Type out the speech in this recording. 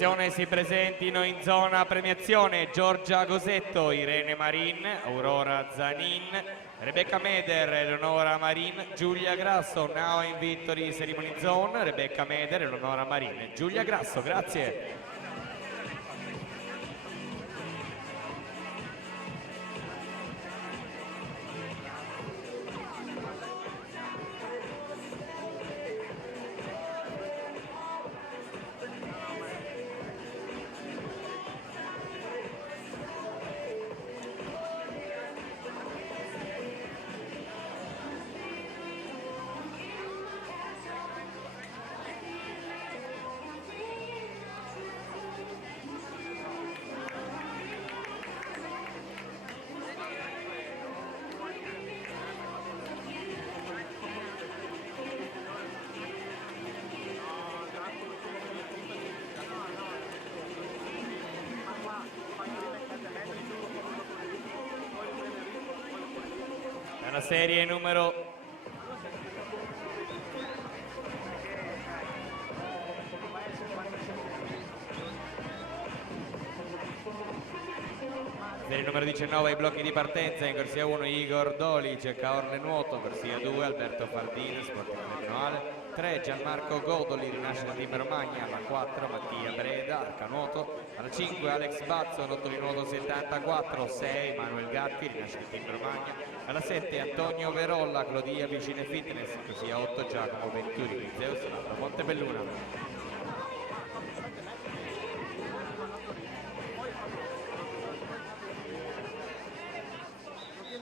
Attenzione, si presentino in zona premiazione Giorgia Gosetto, Irene Marin, Aurora Zanin, Rebecca Meder, Eleonora Marin, Giulia Grasso. Now in victory ceremony zone, Rebecca Meder, Eleonora Marin, Giulia Grasso. Grazie. Nella serie numero 19 ai blocchi di partenza. In corsia 1 Igor Dolic, Caorle Nuoto, corsia 2 Alberto Fardin, sportivo regionale, 3 Gianmarco Godoli, Rinascita Team Romagna, alla 4 Mattia Breda, Arcanuoto, alla 5 Alex Bazzo, Lotto di Nuoto 74, 6 Manuel Gatti, Rinascita Team Romagna, alla 7 Antonio Verolla, Clodia Vicine Fitness, corsia 8 Giacomo Venturini, Zeus Montebelluna.